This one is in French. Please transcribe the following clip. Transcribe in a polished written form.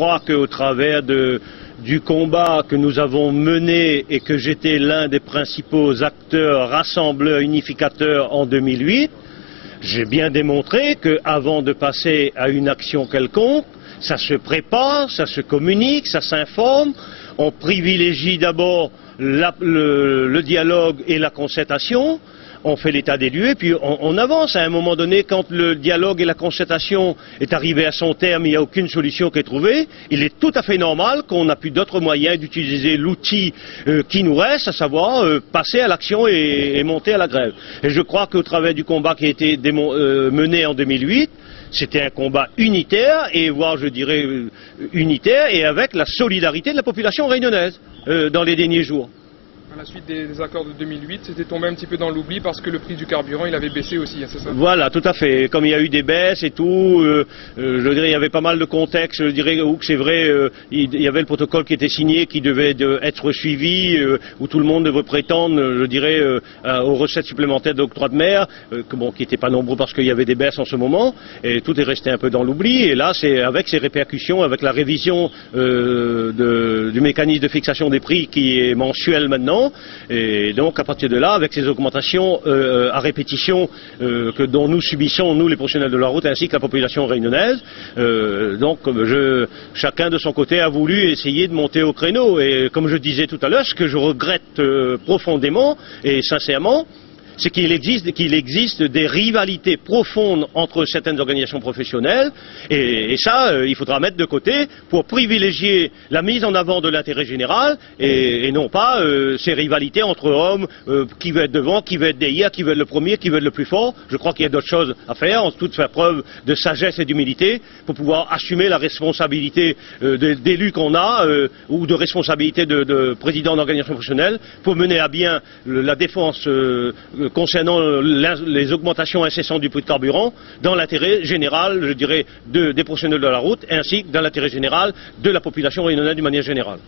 crois qu'au travers du combat que nous avons mené et que j'étais l'un des principaux acteurs, rassembleurs, unificateurs en 2008, j'ai bien démontré qu'avant de passer à une action quelconque, ça se prépare, ça se communique, ça s'informe, on privilégie d'abord le dialogue et la concertation, on fait l'état des lieux et puis on avance. À un moment donné, quand le dialogue et la concertation est arrivé à son terme, il n'y a aucune solution qui est trouvée, il est tout à fait normal qu'on n'a plus d'autres moyens d'utiliser l'outil qui nous reste, à savoir passer à l'action et monter à la grève. Et je crois qu'au travers du combat qui a été mené en 2008, c'était un combat unitaire, et voire je dirais unitaire, et avec la solidarité de la population réunionnaise dans les derniers jours. À la suite des accords de 2008, c'était tombé un petit peu dans l'oubli parce que le prix du carburant, il avait baissé aussi, hein, c'est ça? Voilà, tout à fait. Comme il y a eu des baisses et tout, je dirais il y avait pas mal de contextes, je dirais où c'est vrai, il y avait le protocole qui était signé, qui devait être suivi, où tout le monde devait prétendre, je dirais, aux recettes supplémentaires d'octroi de mer, qui n'étaient pas nombreux parce qu'il y avait des baisses en ce moment, et tout est resté un peu dans l'oubli, et là c'est avec ces répercussions, avec la révision du mécanisme de fixation des prix qui est mensuel maintenant, et donc à partir de là, avec ces augmentations à répétition dont nous subissons, nous les professionnels de la route, ainsi que la population réunionnaise, chacun de son côté a voulu essayer de monter au créneau. Et comme je disais tout à l'heure, ce que je regrette profondément et sincèrement, c'est qu'il existe des rivalités profondes entre certaines organisations professionnelles, et ça, il faudra mettre de côté pour privilégier la mise en avant de l'intérêt général, et non pas ces rivalités entre hommes, qui veut être devant, qui veut être derrière, qui veut être le premier, qui veut être le plus fort. Je crois qu'il y a d'autres choses à faire, en tout faire preuve de sagesse et d'humilité, pour pouvoir assumer la responsabilité d'élus qu'on a, ou de responsabilité de président d'organisation professionnelle, pour mener à bien la défense concernant les augmentations incessantes du prix de carburant, dans l'intérêt général, je dirais, des professionnels de la route, ainsi que dans l'intérêt général de la population réunionnaise d'une manière générale.